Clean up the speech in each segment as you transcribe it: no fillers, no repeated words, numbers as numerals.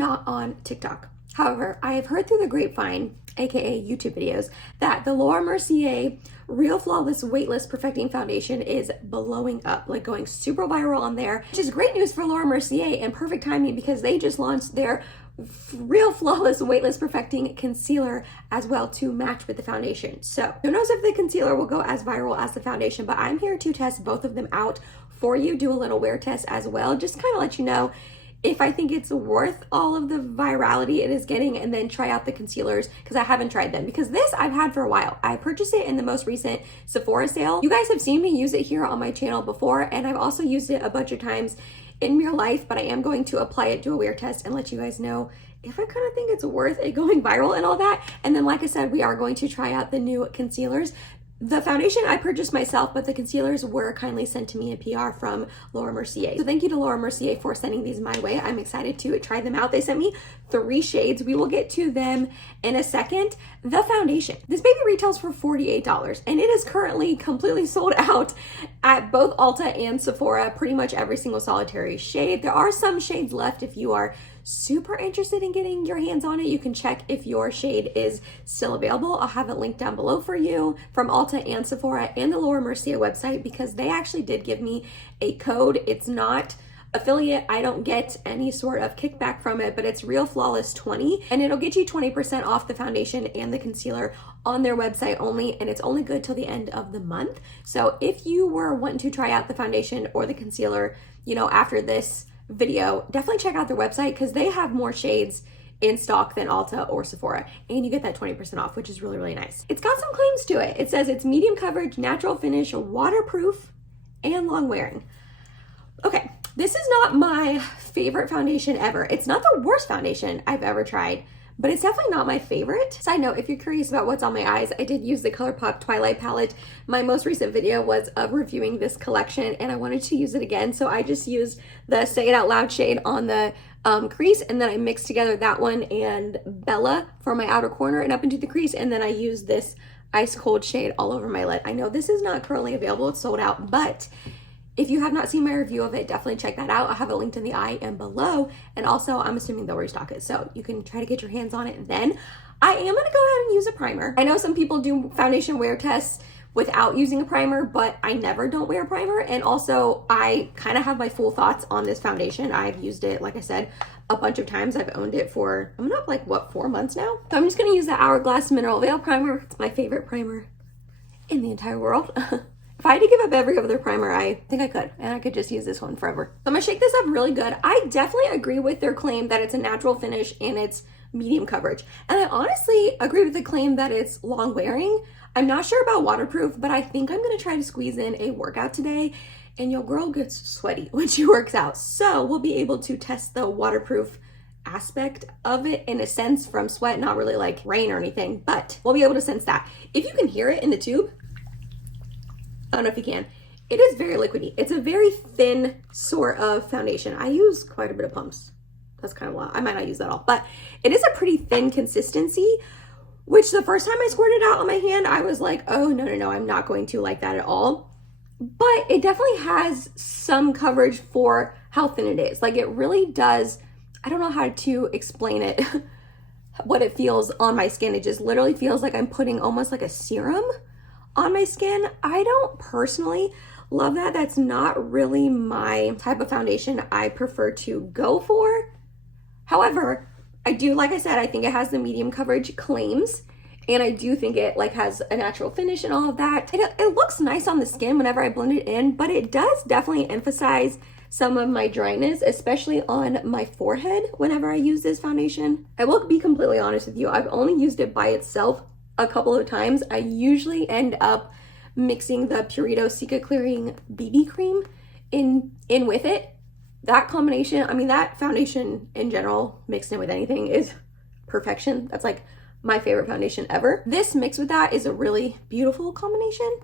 not on TikTok. However, I have heard through the grapevine, aka YouTube videos, that the Laura Mercier Real Flawless Weightless Perfecting Foundation is blowing up, like going super viral on there, which is great news for Laura Mercier and perfect timing because they just launched their Real Flawless Weightless Perfecting Concealer as well to match with the foundation. So who knows if the concealer will go as viral as the foundation, but I'm here to test both of them out for you, do a little wear test as well, just kind of let you know if I think it's worth all of the virality it is getting, and then try out the concealers because I haven't tried them, because this I've had for a while. I purchased it in the most recent Sephora sale. You guys have seen me use it here on my channel before, and I've also used it a bunch of times in real life, but I am going to apply it, do a wear test, and let you guys know if I kind of think it's worth it going viral and all that. And then, like I said, we are going to try out the new concealers. The foundation I purchased myself, but the concealers were kindly sent to me in PR from Laura Mercier. So thank you to Laura Mercier for sending these my way. I'm excited to try them out. They sent me 3 shades. We will get to them in a second. The foundation. This baby retails for $48, and it is currently completely sold out at both Ulta and Sephora, pretty much every single solitary shade. There are some shades left if you are super interested in getting your hands on it. You can check if your shade is still available. I'll have it linked down below for you from Ulta and Sephora and the Laura Mercier website, because they actually did give me a code. It's not affiliate. I don't get any sort of kickback from it, but it's Real Flawless 20, and it'll get you 20% off the foundation and the concealer on their website only, and it's only good till the end of the month. So if you were wanting to try out the foundation or the concealer, you know, after this video, definitely check out their website because they have more shades in stock than Ulta or Sephora, and you get that 20% off, which is really, really nice. It's got some claims to it. It says it's medium coverage, natural finish, waterproof, and long wearing. Okay, this is not my favorite foundation ever. It's not the worst foundation I've ever tried, but it's definitely not my favorite. Side note, if you're curious about what's on my eyes, I did use the ColourPop Twilight palette. My most recent video was of reviewing this collection, and I wanted to use it again, so I just used the Say It Out Loud shade on the crease, and then I mixed together that one and Bella for my outer corner and up into the crease, and then I used this Ice Cold shade all over my lid. I know this is not currently available, it's sold out, but if you have not seen my review of it, definitely check that out. I'll have it linked in the eye and below. And also, I'm assuming they'll restock it, so you can try to get your hands on it. And then I am going to go ahead and use a primer. I know some people do foundation wear tests without using a primer, but I never don't wear a primer. And also, I kind of have my full thoughts on this foundation. I've used it, like I said, a bunch of times. I've owned it for, I'm up like, what, 4 months now? So I'm just going to use the Hourglass Mineral Veil Primer. It's my favorite primer in the entire world. If I had to give up every other primer, I think I could, and I could just use this one forever. So I'm gonna shake this up really good. I definitely agree with their claim that it's a natural finish and it's medium coverage. And I honestly agree with the claim that it's long wearing. I'm not sure about waterproof, but I think I'm gonna try to squeeze in a workout today, and your girl gets sweaty when she works out. So we'll be able to test the waterproof aspect of it in a sense from sweat, not really like rain or anything, but we'll be able to sense that. If you can hear it in the tube, I don't know if you can. It is very liquidy. It's a very thin sort of foundation. I use quite a bit of pumps. That's kind of a lot. I might not use that all, but it is a pretty thin consistency, which the first time I squirted out on my hand, I was like, oh, no, I'm not going to like that at all. But it definitely has some coverage for how thin it is. Like, it really does, I don't know how to explain it, what it feels on my skin. It just literally feels like I'm putting almost like a serum on my skin. I don't personally love that. That's not really my type of foundation I prefer to go for. However, I do, like I said, I think it has the medium coverage claims, and I do think it like has a natural finish and all of that. It looks nice on the skin whenever I blend it in, but it does definitely emphasize some of my dryness, especially on my forehead whenever I use this foundation. I will be completely honest with you. I've only used it by itself a couple of times. I usually end up mixing the Purito Cica Clearing BB cream in with it. That combination, I mean, that foundation in general mixed in with anything is perfection. That's like my favorite foundation ever. This mixed with that is a really beautiful combination.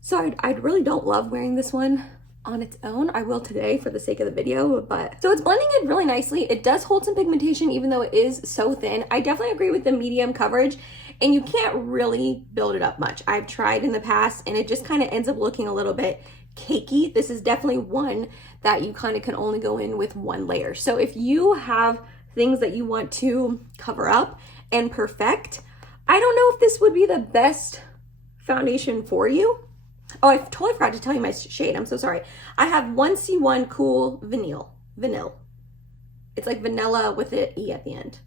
So I really don't love wearing this one on its own. I will today for the sake of the video, but so it's blending in really nicely. It does hold some pigmentation even though it is so thin. I definitely agree with the medium coverage, and you can't really build it up much. I've tried in the past and it just kind of ends up looking a little bit cakey. This is definitely one that you kind of can only go in with one layer. So if you have things that you want to cover up and perfect, I don't know if this would be the best foundation for you. Oh, I totally forgot to tell you my shade. I'm so sorry. I have 1C1 Cool Vanille. It's like vanilla with an E at the end.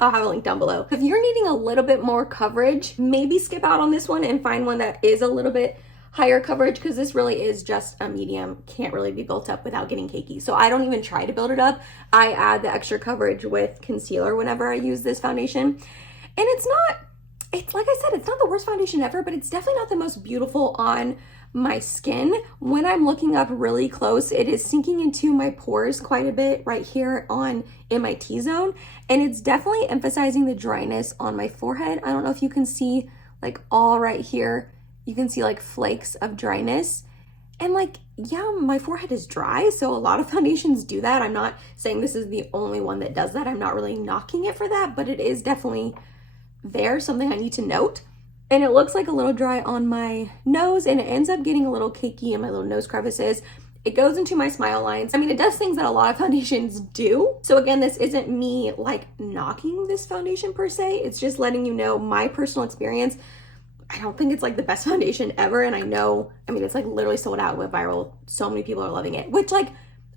I'll have a link down below. If you're needing a little bit more coverage, maybe skip out on this one and find one that is a little bit higher coverage, because this really is just a medium, can't really be built up without getting cakey. So I don't even try to build it up. I add the extra coverage with concealer whenever I use this foundation. And it's like I said, it's not the worst foundation ever, but it's definitely not the most beautiful on my skin. When I'm looking up really close, it is sinking into my pores quite a bit right here in my T-zone. And it's definitely emphasizing the dryness on my forehead. I don't know if you can see, like, all right here, you can see like flakes of dryness. And like, yeah, my forehead is dry, so a lot of foundations do that. I'm not saying this is the only one that does that. I'm not really knocking it for that, but it is definitely there, something I need to note. And it looks like a little dry on my nose, and it ends up getting a little cakey in my little nose crevices. It goes into my smile lines. I mean, it does things that a lot of foundations do. So again, this isn't me like knocking this foundation per se. It's just letting you know my personal experience. I don't think it's like the best foundation ever. And I know, I mean, it's like literally sold out, went viral. So many people are loving it, which, like,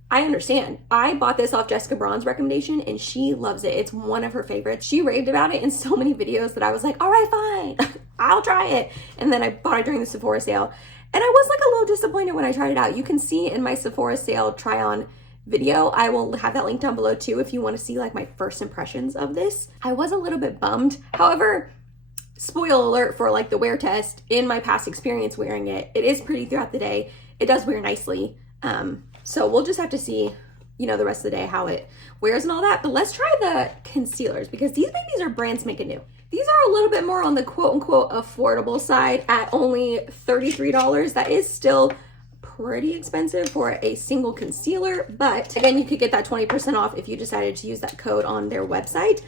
I understand. I bought this off Jessica Braun's recommendation and she loves it. It's one of her favorites. She raved about it in so many videos that I was like, all right, fine, I'll try it. And then I bought it during the Sephora sale. And I was like a little disappointed when I tried it out. You can see in my Sephora sale try on video, I will have that link down below too if you want to see like my first impressions of this. I was a little bit bummed. However, spoiler alert for like the wear test, in my past experience wearing it, it is pretty throughout the day. It does wear nicely. So we'll just have to see, you know, the rest of the day how it wears and all that. But let's try the concealers, because these babies are brand spanking new. These are a little bit more on the quote unquote affordable side at only $33. That is still pretty expensive for a single concealer, but again, you could get that 20% off if you decided to use that code on their website.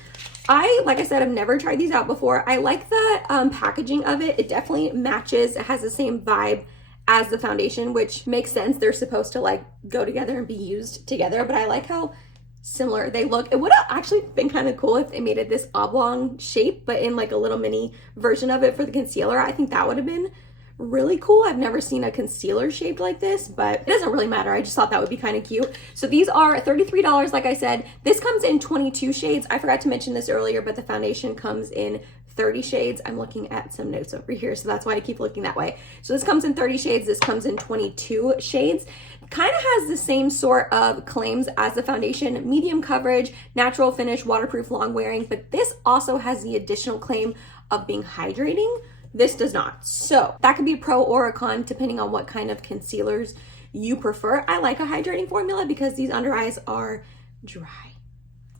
Like I said, I've never tried these out before. I like the packaging of it. It definitely matches. It has the same vibe as the foundation, which makes sense. They're supposed to like go together and be used together, but I like how similar they look. It would have actually been kind of cool if they made it this oblong shape, but in like a little mini version of it for the concealer. I think that would have been really cool. I've never seen a concealer shaped like this, but it doesn't really matter. I just thought that would be kind of cute. So these are $33, like I said. This comes in 22 shades. I forgot to mention this earlier, but the foundation comes in 30 shades. I'm looking at some notes over here, so that's why I keep looking that way. So this comes in 30 shades. This comes in 22 shades. Kind of has the same sort of claims as the foundation: medium coverage, natural finish, waterproof, long wearing, but this also has the additional claim of being hydrating. This does not. So that could be a pro or a con depending on what kind of concealers you prefer. I like a hydrating formula because these under eyes are dry.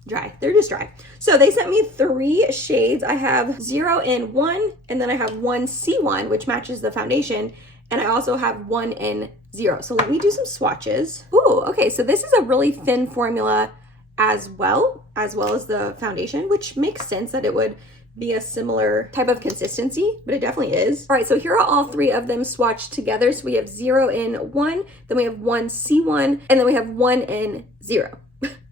They're just dry. So they sent me 3 shades. I have 0 in 1, and then I have 1C1, which matches the foundation, and I also have 1 in 0. So let me do some swatches. Ooh, okay, so this is a really thin formula as well as the foundation, which makes sense that it would be a similar type of consistency, but it definitely is. All right, so here are all 3 of them swatched together. So we have 0 in 1, then we have 1C1, and then we have 1 in 0.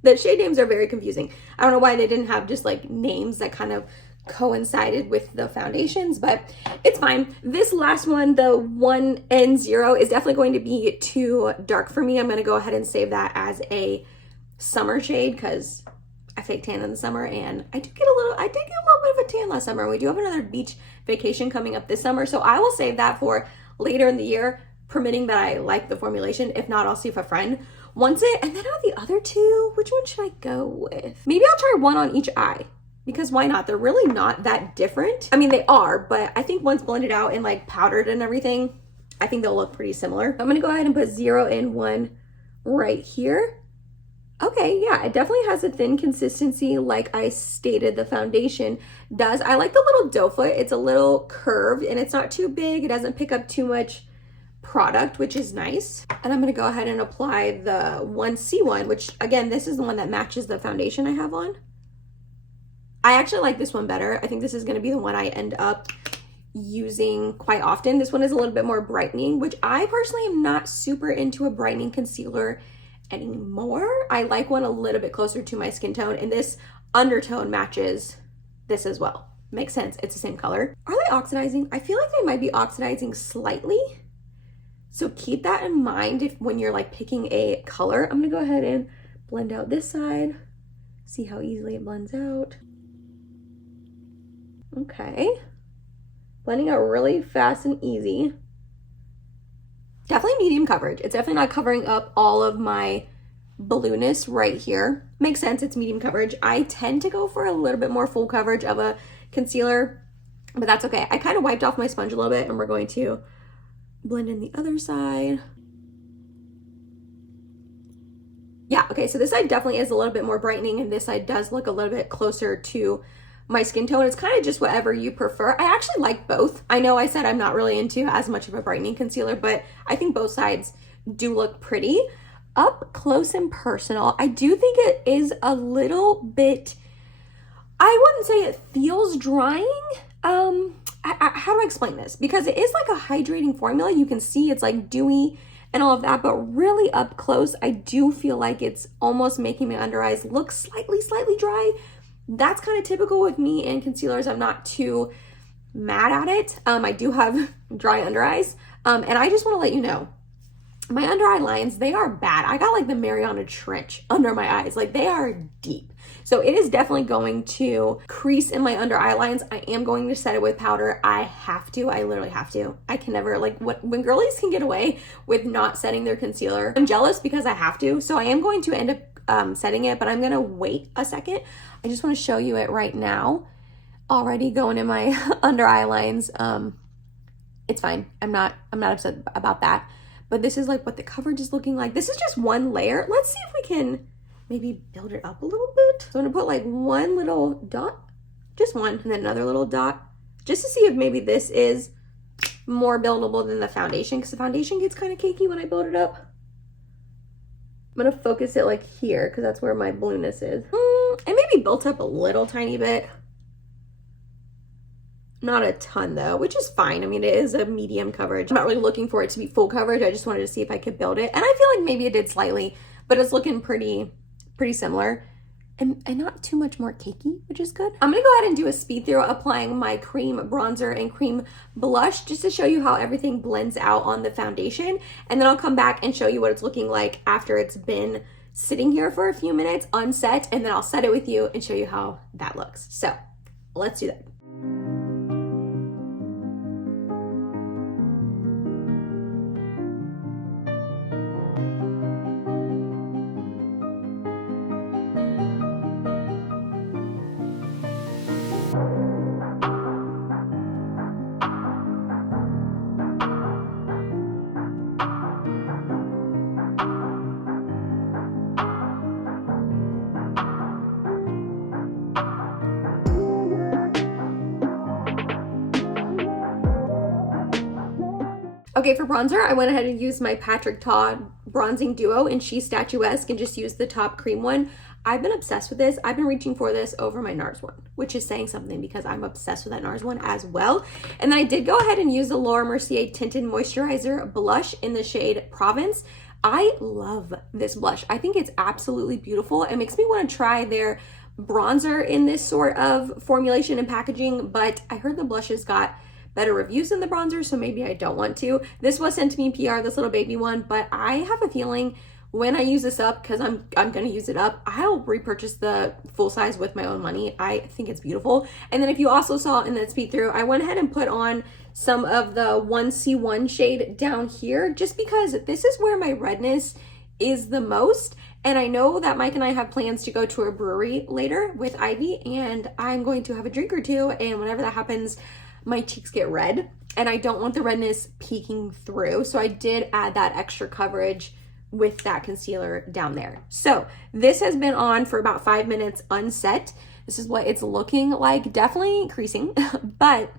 The shade names are very confusing. I don't know why they didn't have just like names that kind of coincided with the foundations, but it's fine. This last one, the 1N0, is definitely going to be too dark for me. I'm going to go ahead and save that as a summer shade because I fake tan in the summer, and I did get a little bit of a tan last summer. We do have another beach vacation coming up this summer, so I will save that for later in the year, permitting that I like the formulation. If not, I'll see if a friend wants it. And then out of the other 2, which one should I go with? Maybe I'll try 1 on each eye, because why not? They're really not that different. I mean, they are, but I think once blended out and like powdered and everything, I think they'll look pretty similar. I'm gonna go ahead and put 0 in 1 right here. Okay, yeah, it definitely has a thin consistency like I stated the foundation does. I like the little doe foot. It's a little curved and it's not too big. It doesn't pick up too much product, which is nice. And I'm gonna go ahead and apply the 1C1, which again, this is the one that matches the foundation I have on. I actually like this one better. I think this is gonna be the one I end up using quite often. This one is a little bit more brightening, which I personally am not super into a brightening concealer anymore. I like one a little bit closer to my skin tone, and this undertone matches this as well. Makes sense, it's the same color. Are they oxidizing? I feel like they might be oxidizing slightly. So keep that in mind if when you're like picking a color. I'm gonna go ahead and blend out this side. See how easily it blends out. Okay. Blending out really fast and easy. Definitely medium coverage. It's definitely not covering up all of my blueness right here. Makes sense, it's medium coverage. I tend to go for a little bit more full coverage of a concealer, but that's okay. I kind of wiped off my sponge a little bit, and we're going to blend in the other side. Yeah, okay, so this side definitely is a little bit more brightening, and this side does look a little bit closer to my skin tone. It's kind of just whatever you prefer. I actually like both. I know I said I'm not really into as much of a brightening concealer, but I think both sides do look pretty. Up close and personal, I do think it is a little bit, I wouldn't say it feels drying. How do I explain this? Because it is like a hydrating formula. You can see it's like dewy and all of that, but really up close, I do feel like it's almost making my under eyes look slightly dry. That's kind of typical with me and concealers. I'm not too mad at it. I do have dry under eyes. And I just want to let you know, my under eye lines, they are bad. I got like the Mariana Trench under my eyes. Like they are deep. So it is definitely going to crease in my under eye lines. I am going to set it with powder. I have to. I literally have to. I can never, like, when girlies can get away with not setting their concealer, I'm jealous because I have to. So I am going to end up setting it, but I'm gonna wait a second. I just want to show you it right now. Already going in my under eye lines. It's fine. I'm not upset about that. But this is like what the coverage is looking like. This is just one layer. Let's see if we can maybe build it up a little bit. So I'm gonna put like one little dot, just one, and then another little dot, just to see if maybe this is more buildable than the foundation, because the foundation gets kind of cakey when I build it up. I'm gonna focus it like here, because that's where my blueness is. It maybe built up a little tiny bit. Not a ton though, which is fine. I mean, it is a medium coverage. I'm not really looking for it to be full coverage. I just wanted to see if I could build it. And I feel like maybe it did slightly, but it's looking pretty similar. And not too much more cakey, which is good. I'm gonna go ahead and do a speed through applying my cream bronzer and cream blush just to show you how everything blends out on the foundation. And then I'll come back and show you what it's looking like after it's been sitting here for a few minutes unset, and then I'll set it with you and show you how that looks. So let's do that. Okay, for bronzer, I went ahead and used my Patrick Ta Bronzing Duo in She Statuesque and just used the top cream one. I've been obsessed with this. I've been reaching for this over my NARS one, which is saying something because I'm obsessed with that NARS one as well. And then I did go ahead and use the Laura Mercier Tinted Moisturizer Blush in the shade Provence. I love this blush. I think it's absolutely beautiful. It makes me want to try their bronzer in this sort of formulation and packaging, but I heard the blushes got better reviews than the bronzer, so maybe I don't want to. This was sent to me in PR, this little baby one, but I have a feeling when I use this up, because I'm gonna use it up, I'll repurchase the full size with my own money. I think it's beautiful. And then if you also saw in that speed through, I went ahead and put on some of the 1C1 shade down here, just because this is where my redness is the most. And I know that Mike and I have plans to go to a brewery later with Ivy, and I'm going to have a drink or two, and whenever that happens, my cheeks get red, and I don't want the redness peeking through. So I did add that extra coverage with that concealer down there. So this has been on for about 5 minutes unset. This is what it's looking like. Definitely creasing, but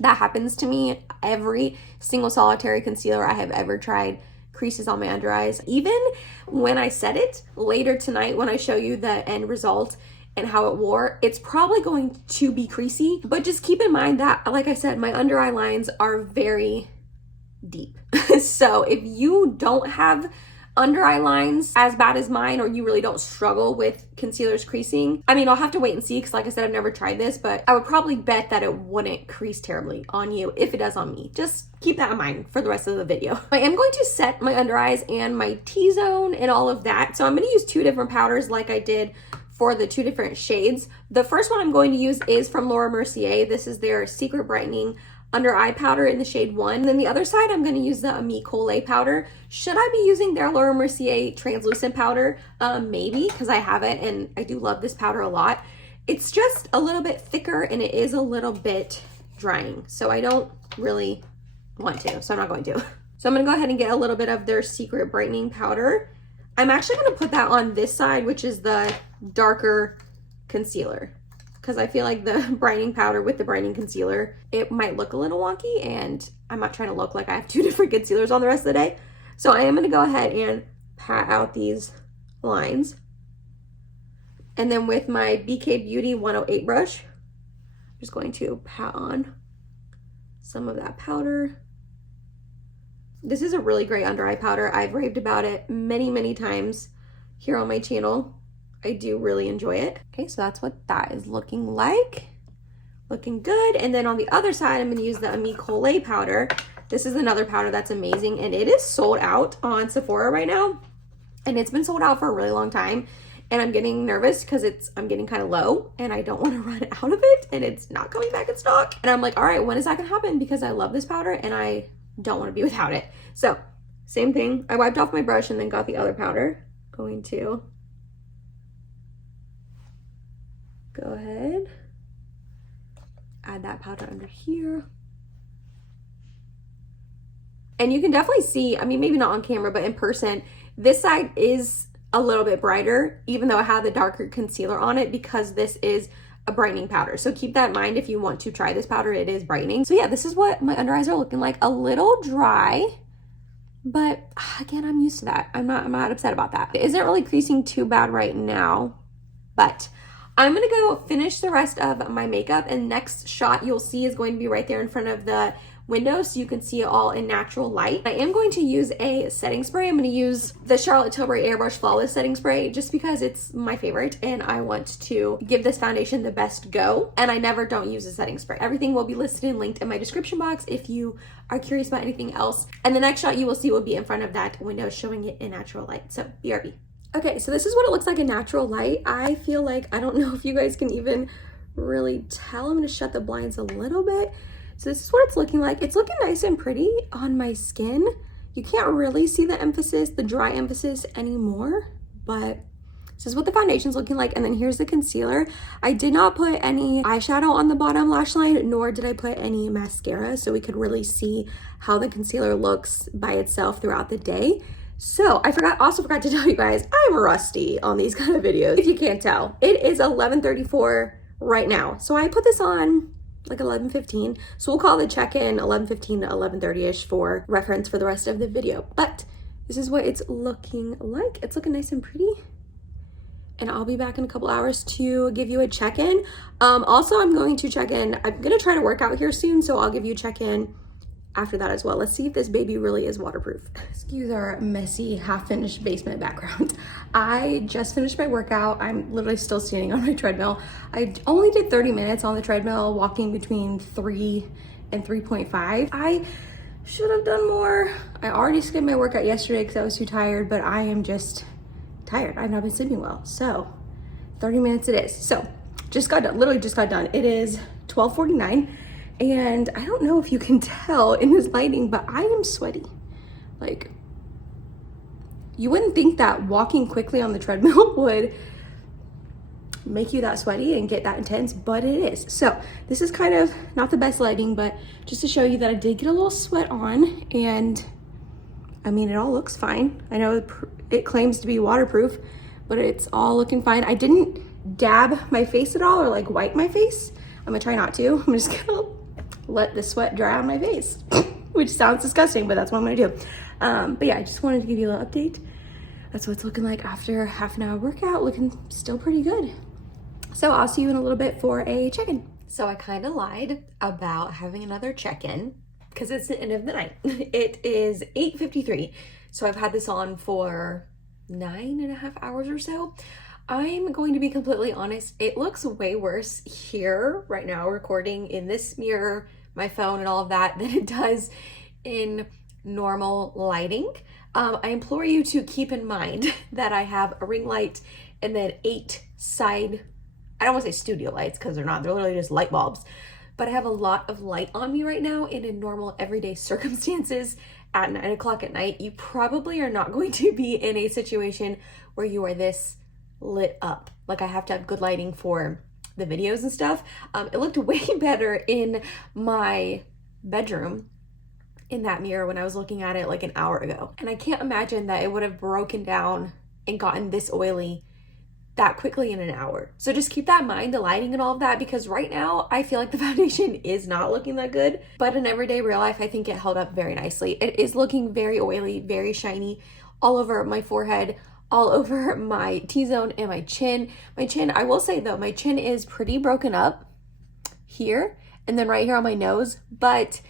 that happens to me. Every single solitary concealer I have ever tried creases on my under eyes. Even when I set it later tonight, when I show you the end result and how it wore, it's probably going to be creasy, but just keep in mind that, like I said, my under eye lines are very deep. So if you don't have under eye lines as bad as mine, or you really don't struggle with concealers creasing. I mean, I'll have to wait and see because like I said, I've never tried this, but I would probably bet that it wouldn't crease terribly on you if it does on me. Just keep that in mind for the rest of the video. I am going to set my under eyes and my T-zone and all of that. So I'm going to use 2 different powders like I did for the 2 different shades. The first one I'm going to use is from Laura Mercier. This is their Secret Brightening Under Eye Powder in the shade 1. Then the other side, I'm going to use the Ami Colé powder. Should I be using their Laura Mercier translucent powder? Maybe, because I have it and I do love this powder a lot. It's just a little bit thicker and it is a little bit drying. So I don't really want to, so I'm not going to. So I'm going to go ahead and get a little bit of their Secret Brightening powder. I'm actually going to put that on this side, which is the darker concealer, because I feel like the brightening powder with the brightening concealer, it might look a little wonky, and I'm not trying to look like I have 2 different concealers on the rest of the day. So I am going to go ahead and pat out these lines. And then with my BK Beauty 108 brush, I'm just going to pat on some of that powder. This is a really great under eye powder. I've raved about it many, many times here on my channel. I do really enjoy it. Okay, so that's what that is looking like. Looking good. And then on the other side, I'm going to use the Ami Colé powder. This is another powder that's amazing, and it is sold out on Sephora right now. And it's been sold out for a really long time. And I'm getting nervous because I'm getting kind of low and I don't want to run out of it and it's not coming back in stock. And I'm like, all right, when is that going to happen? Because I love this powder and I don't want to be without it. So same thing. I wiped off my brush and then got the other powder. Going to go ahead, add that powder under here. And you can definitely see, I mean, maybe not on camera, but in person, this side is a little bit brighter, even though I have the darker concealer on it, because this is a brightening powder. So keep that in mind if you want to try this powder. It is brightening. So yeah, this is what my under eyes are looking like. A little dry, but again, I'm used to that. I'm not upset about that. It isn't really creasing too bad right now, but I'm gonna go finish the rest of my makeup, and next shot you'll see is going to be right there in front of the window so you can see it all in natural light. I am going to use a setting spray. I'm going to use the Charlotte Tilbury Airbrush Flawless Setting Spray just because it's my favorite and I want to give this foundation the best go. And I never don't use a setting spray. Everything will be listed and linked in my description box if you are curious about anything else. And the next shot you will see will be in front of that window showing it in natural light. So BRB. Okay, so this is what it looks like in natural light. I feel like, I don't know if you guys can even really tell. I'm going to shut the blinds a little bit. So this is what it's looking like. It's looking nice and pretty on my skin. You can't really see the emphasis, the dry emphasis anymore, but this is what the foundation's looking like. And then here's the concealer. I did not put any eyeshadow on the bottom lash line, nor did I put any mascara, so we could really see how the concealer looks by itself throughout the day. So I also forgot to tell you guys, I'm rusty on these kind of videos, if you can't tell. It is 11:34 right now. So I put this on like 11:15. So we'll call the check-in 11:15 to 11:30-ish for reference for the rest of the video. But this is what it's looking like. It's looking nice and pretty. And I'll be back in a couple hours to give you a check-in. Also, I'm going to check in. I'm gonna try to work out here soon, so I'll give you a check-in after that as well. Let's see if this baby really is waterproof. Excuse our messy, half-finished basement background. I just finished my workout. I'm literally still standing on my treadmill. I only did 30 minutes on the treadmill, walking between 3 and 3.5. I should have done more. I already skipped my workout yesterday because I was too tired, but I am just tired. I've not been sleeping well. So 30 minutes it is. So just got done, literally just got done. It is 12:49. And I don't know if you can tell in this lighting, but I am sweaty. Like, you wouldn't think that walking quickly on the treadmill would make you that sweaty and get that intense, but it is. So this is kind of not the best lighting, but just to show you that I did get a little sweat on, and I mean, it all looks fine. I know it claims to be waterproof, but it's all looking fine. I didn't dab my face at all or like wipe my face. I'm gonna try not to. I'm just gonna let the sweat dry on my face, which sounds disgusting, but that's what I'm gonna do. But yeah, I just wanted to give you a little update. That's what it's looking like after half an hour workout, looking still pretty good. So I'll see you in a little bit for a check-in. So I kind of lied about having another check-in because it's the end of the night. It is 8:53. So I've had this on for 9.5 hours or so. I'm going to be completely honest, it looks way worse here right now recording in this mirror, my phone and all of that than it does in normal lighting. I implore you to keep in mind that I have a ring light and then 8 side, I don't want to say studio lights because they're not, they're literally just light bulbs, but I have a lot of light on me right now, and in normal everyday circumstances at 9 o'clock at night, you probably are not going to be in a situation where you are this lit up. Like, I have to have good lighting for the videos and stuff. It looked way better in my bedroom in that mirror when I was looking at it like an hour ago. And I can't imagine that it would have broken down and gotten this oily that quickly in an hour. So just keep that in mind, the lighting and all of that, because right now I feel like the foundation is not looking that good. But in everyday real life, I think it held up very nicely. It is looking very oily, very shiny all over my forehead, all over my T-zone and my chin. My chin, I will say though, my chin is pretty broken up here and then right here on my nose, but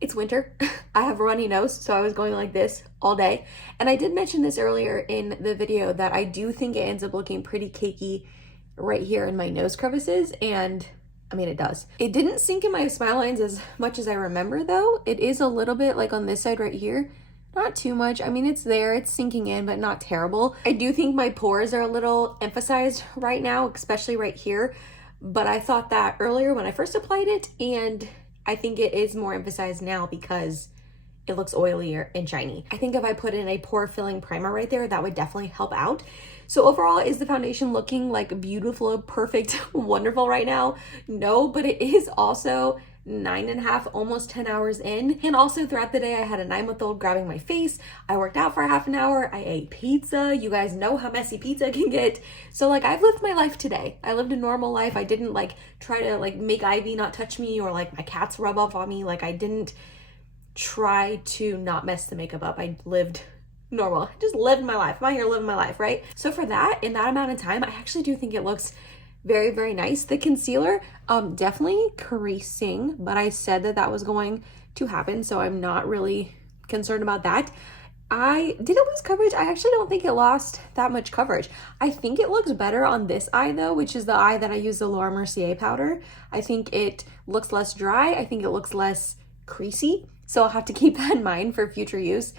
it's winter. I have a runny nose, so I was going like this all day. And I did mention this earlier in the video that I do think it ends up looking pretty cakey right here in my nose crevices, and I mean, it does. It didn't sink in my smile lines as much as I remember though. It is a little bit like on this side right here. Not too much. I mean, it's there, it's sinking in, but not terrible. I do think my pores are a little emphasized right now, especially right here. But I thought that earlier when I first applied it, and I think it is more emphasized now because it looks oilier and shiny. I think if I put in a pore filling primer right there, that would definitely help out. So overall, is the foundation looking like beautiful, perfect, wonderful right now? No, but it is also 9.5, almost 10 hours in. And also throughout the day, I had a 9-month-old grabbing my face. I worked out for half an hour. I ate pizza. You guys know how messy pizza can get. So like, I've lived my life today. I lived a normal life. I didn't like try to like make Ivy not touch me or like my cats rub off on me. Like, I didn't try to not mess the makeup up. I lived normal. I just lived my life. I'm out here living my life, right? So for that, in that amount of time, I actually do think it looks very, very nice. The concealer, definitely creasing, but I said that that was going to happen, so I'm not really concerned about that. Did it lose coverage? I actually don't think it lost that much coverage. I think it looks better on this eye though, which is the eye that I use the Laura Mercier powder. I think it looks less dry. I think it looks less creasy. So I'll have to keep that in mind for future use,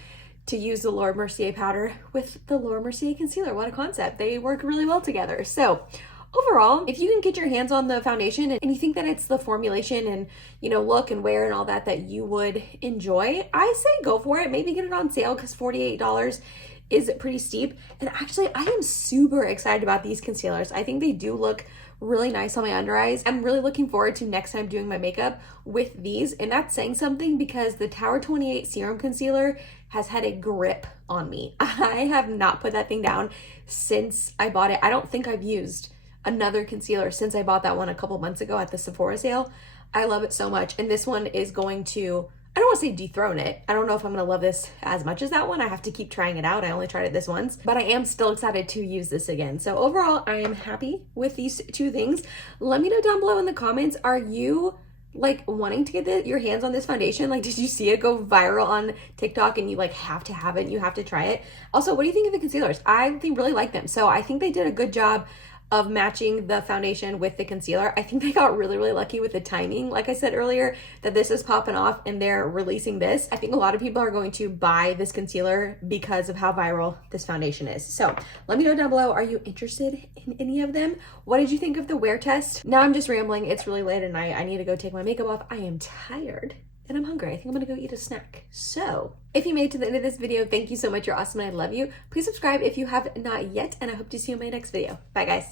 to use the Laura Mercier powder with the Laura Mercier concealer. What a concept. They work really well together. So overall, if you can get your hands on the foundation and you think that it's the formulation and, you know, look and wear and all that that you would enjoy, I say go for it. Maybe get it on sale because $48 is pretty steep. And actually, I am super excited about these concealers. I think they do look really nice on my under eyes. I'm really looking forward to next time doing my makeup with these, and that's saying something because the Tower 28 Serum Concealer has had a grip on me. I have not put that thing down since I bought it. I don't think I've used another concealer since I bought that one a couple months ago at the Sephora sale. I love it so much, and this one is going to, I don't want to say dethrone it. I don't know if I'm going to love this as much as that one. I have to keep trying it out. I only tried it this once, but I am still excited to use this again. So overall, I am happy with these two things. Let me know down below in the comments, are you like wanting to get your hands on this foundation? Like, did you see it go viral on TikTok and you like have to have it and you have to try it? Also, what do you think of the concealers? I really like them. So I think they did a good job of matching the foundation with the concealer. I think they got really, really lucky with the timing. Like I said earlier, that this is popping off and they're releasing this. I think a lot of people are going to buy this concealer because of how viral this foundation is. So let me know down below, are you interested in any of them? What did you think of the wear test? Now I'm just rambling. It's really late at night. I need to go take my makeup off. I am tired and I'm hungry. I think I'm gonna go eat a snack. So if you made it to the end of this video, thank you so much. You're awesome and I love you. Please subscribe if you have not yet, and I hope to see you in my next video. Bye guys.